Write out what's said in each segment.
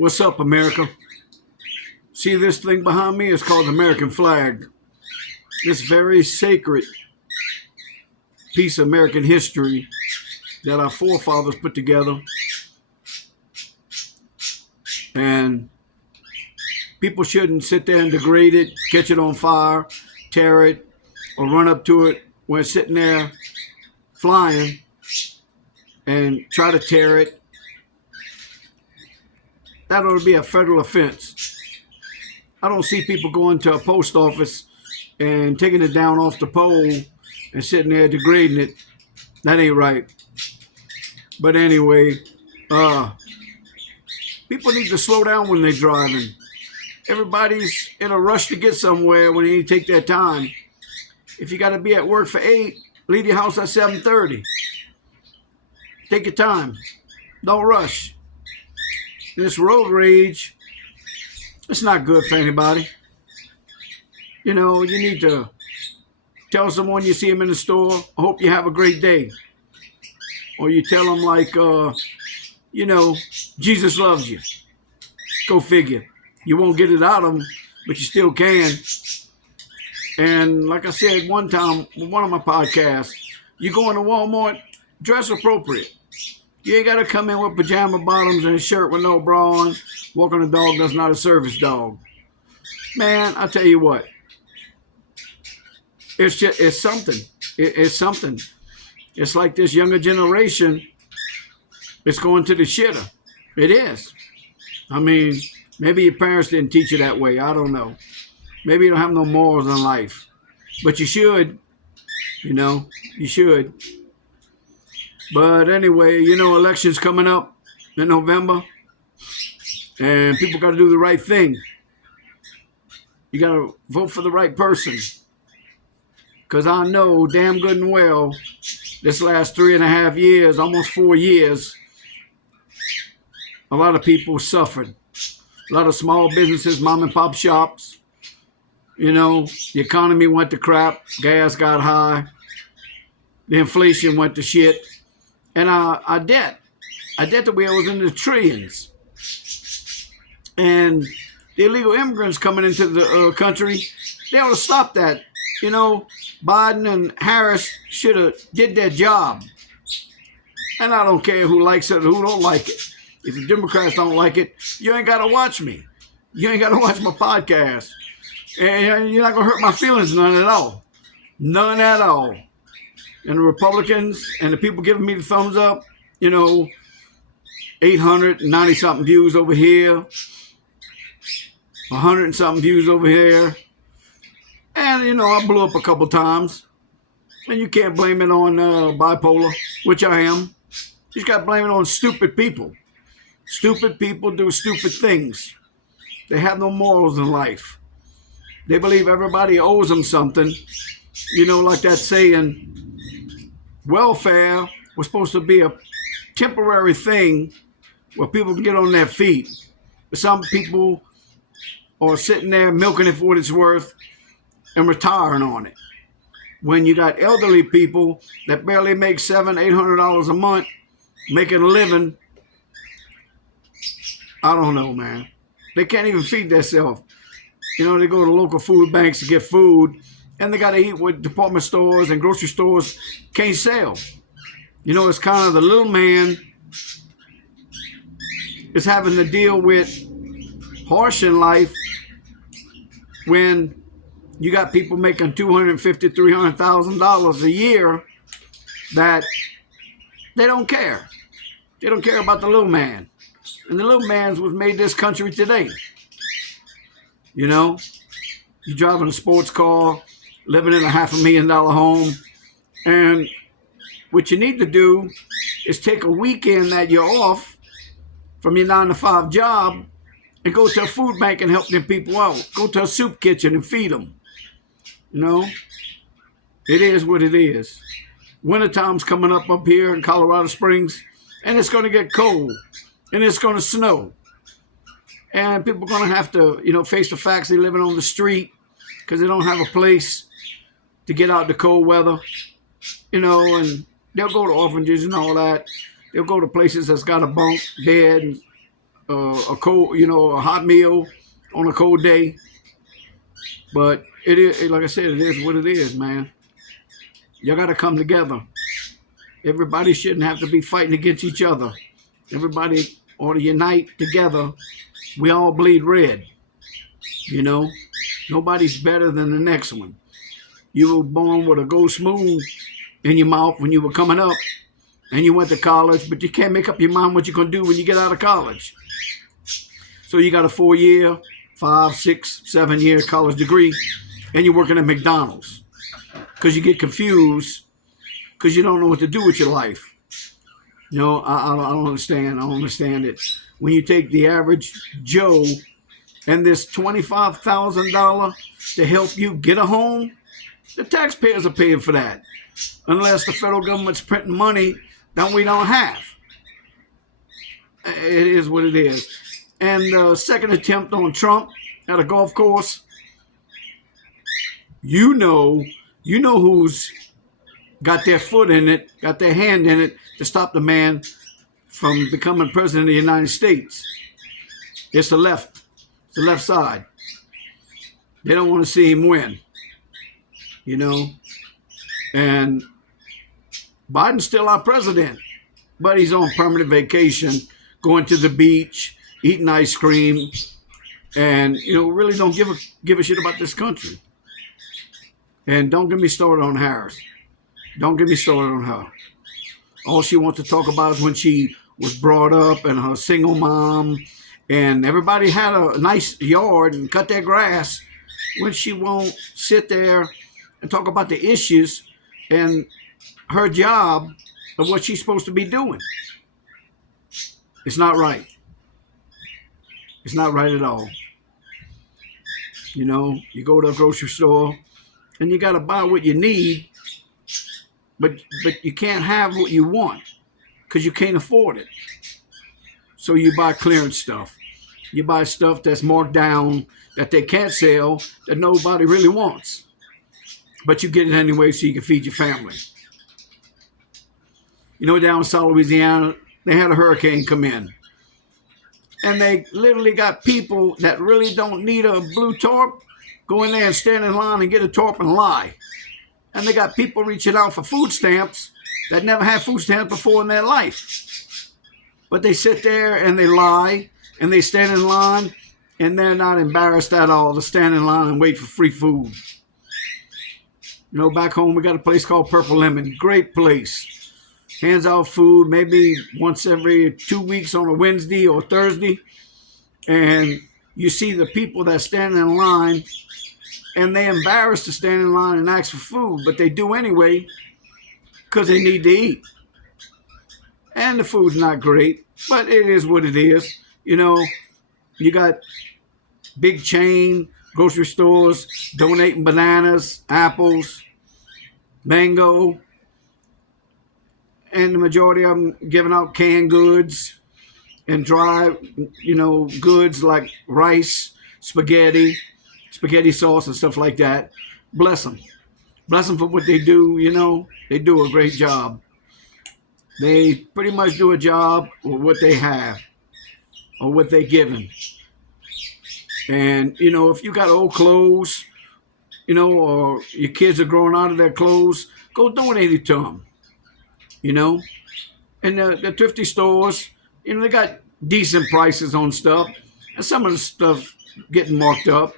What's up, America? See this thing behind me? It's called the American flag. This very sacred piece of American history that our forefathers put together. And people shouldn't sit there and degrade it, catch it on fire, tear it, or run up to it when it's sitting there flying and try to tear it. That ought to be a federal offense. I don't see people going to a post office and taking it down off the pole and sitting there degrading it. That ain't right. But anyway, people need to slow down when they're driving. Everybody's in a rush to get somewhere when they need to take their time. If you got to be at work for 8, leave your house at 7:30. Take your time. Don't rush. This road rage, it's not good for anybody. You know, you need to tell someone you see them in the store, I hope you have a great day. Or you tell them like, Jesus loves you. Go figure. You won't get it out of them, but you still can. And like I said one time on one of my podcasts, you go into Walmart, dress appropriate. You ain't got to come in with pajama bottoms and a shirt with no bra on, walking a dog that's not a service dog. Man, I tell you what, it's something. It's something. It's like this younger generation, it's going to the shitter. It is. I mean, maybe your parents didn't teach you that way. I don't know. Maybe you don't have no morals in life. But you should. You should. But anyway, elections coming up in November. And people got to do the right thing. You got to vote for the right person. Because I know damn good and well, this last 3.5 years, almost 4 years, a lot of people suffered. A lot of small businesses, mom and pop shops. The economy went to crap. Gas got high. The inflation went to shit. And our debt that we was in the trillions. And the illegal immigrants coming into the country, they ought to stop that. Biden and Harris should have did their job. And I don't care who likes it or who don't like it. If the Democrats don't like it, you ain't got to watch me. You ain't got to watch my podcast. And you're not going to hurt my feelings none at all. None at all. And the Republicans and the people giving me the thumbs up, 890-something views over here, 100-something views over here. And, I blew up a couple times. And you can't blame it on bipolar, which I am. You just got to blame it on stupid people. Stupid people do stupid things. They have no morals in life. They believe everybody owes them something. Like that saying, welfare was supposed to be a temporary thing where people can get on their feet. But some people are sitting there milking it for what it's worth and retiring on it. When you got elderly people that barely make $700-800 a month, making a living, I don't know, man. They can't even feed themselves. They go to local food banks to get food, and they got to eat what department stores and grocery stores can't sell. It's kind of the little man is having to deal with harsh in life when you got people making $250,000, $300,000 a year that they don't care. They don't care about the little man. And the little man's was made this country today. You're driving a sports car, living in a $500,000 home. And what you need to do is take a weekend that you're off from your 9-to-5 job and go to a food bank and help them people out. Go to a soup kitchen and feed them. It is what it is. Wintertime's coming up here in Colorado Springs, and it's going to get cold, and it's going to snow. And people are going to have to, face the facts they're living on the street because they don't have a place to get out the cold weather, and they'll go to orphanages and all that. They'll go to places that's got a bunk bed and a cold, a hot meal on a cold day. But it is, like I said, it is what it is, man. You got to come together. Everybody shouldn't have to be fighting against each other. Everybody ought to unite together. We all bleed red. Nobody's better than the next one. You were born with a gold spoon in your mouth when you were coming up, and you went to college, but you can't make up your mind what you're going to do when you get out of college. So you got a 4-year, 5, 6, 7-year college degree, and you're working at McDonald's because you get confused because you don't know what to do with your life. I don't understand. I don't understand it. When you take the average Joe and this $25,000 to help you get a home, the taxpayers are paying for that. Unless the federal government's printing money that we don't have. It is what it is. And the second attempt on Trump at a golf course, you know who's got their foot in it, got their hand in it to stop the man from becoming president of the United States. It's the left. It's the left side. They don't want to see him win. And Biden's still our president, but he's on permanent vacation, going to the beach, eating ice cream, and really don't give a shit about this country. And don't get me started on Harris. Don't get me started on her. All she wants to talk about is when she was brought up and her single mom, and everybody had a nice yard and cut their grass, when she won't sit there and talk about the issues and her job of what she's supposed to be doing. It's not right. It's not right at all. You go to a grocery store and you got to buy what you need, but you can't have what you want because you can't afford it. So you buy clearance stuff. You buy stuff that's marked down that they can't sell, that nobody really wants. But you get it anyway so you can feed your family. Down in South Louisiana, they had a hurricane come in. And they literally got people that really don't need a blue tarp go in there and stand in line and get a tarp and lie. And they got people reaching out for food stamps that never had food stamps before in their life. But they sit there and they lie and they stand in line and they're not embarrassed at all to stand in line and wait for free food. Back home we got a place called Purple Lemon. Great place. Hands out food maybe once every 2 weeks on a Wednesday or Thursday. And you see the people that stand in line and they're embarrassed to stand in line and ask for food, but they do anyway because they need to eat. And the food's not great, but it is what it is. You got big chain grocery stores donating bananas, apples, mango, and the majority of them giving out canned goods and dry, goods like rice, spaghetti sauce and stuff like that. Bless them. Bless them for what they do, They do a great job. They pretty much do a job with what they have or what they're given. And, if you got old clothes, or your kids are growing out of their clothes, go donate it to them. And the thrifty stores, they got decent prices on stuff. And some of the stuff getting marked up.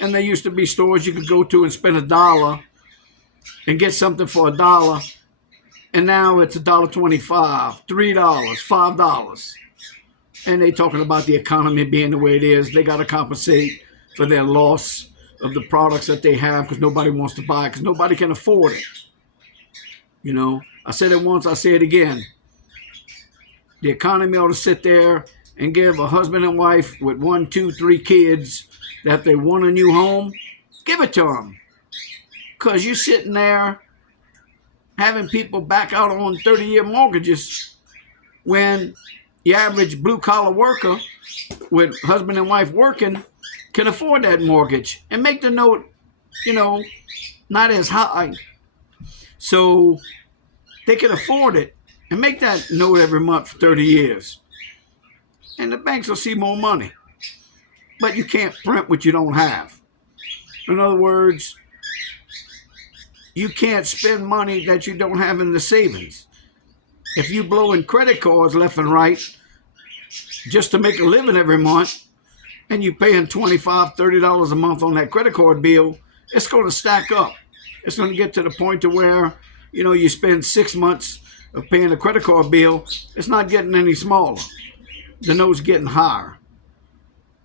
And there used to be stores you could go to and spend $1 and get something for $1. And now it's $1.25, $3, $5. And they talking about the economy being the way it is. They got to compensate for their loss of the products that they have because nobody wants to buy it because nobody can afford it. I said it once, I say it again. The economy ought to sit there and give a husband and wife with 1, 2, 3 kids that if they want a new home, give it to them. Because you're sitting there having people back out on 30-year mortgages when the average blue-collar worker with husband and wife working can afford that mortgage and make the note, not as high. So they can afford it and make that note every month for 30 years. and the banks will see more money. But you can't print what you don't have. In other words, you can't spend money that you don't have in the savings. If you blow in credit cards left and right just to make a living every month, and you're paying $25, $30 a month on that credit card bill, it's going to stack up. It's going to get to the point to where, you spend 6 months of paying a credit card bill. It's not getting any smaller. The note's getting higher.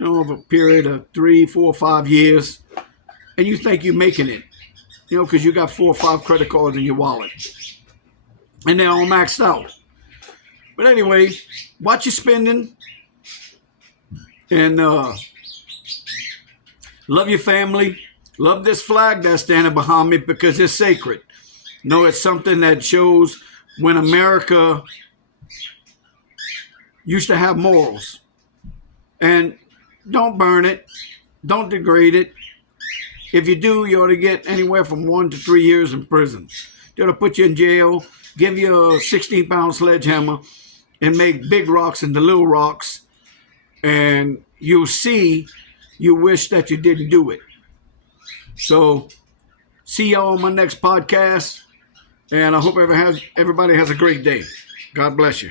Over a period of 3, 4, 5 years, and you think you're making it, because you got 4 or 5 credit cards in your wallet, and they're all maxed out. But anyway, watch your spending, and love your family. Love this flag that's standing behind me because it's sacred. It's something that shows when America used to have morals. And don't burn it. Don't degrade it. If you do, you ought to get anywhere from 1 to 3 years in prison. They ought to put you in jail, give you a 16-pound sledgehammer, and make big rocks into little rocks. And you'll see you wish that you didn't do it. So, see y'all on my next podcast. And I hope everybody has a great day. God bless you.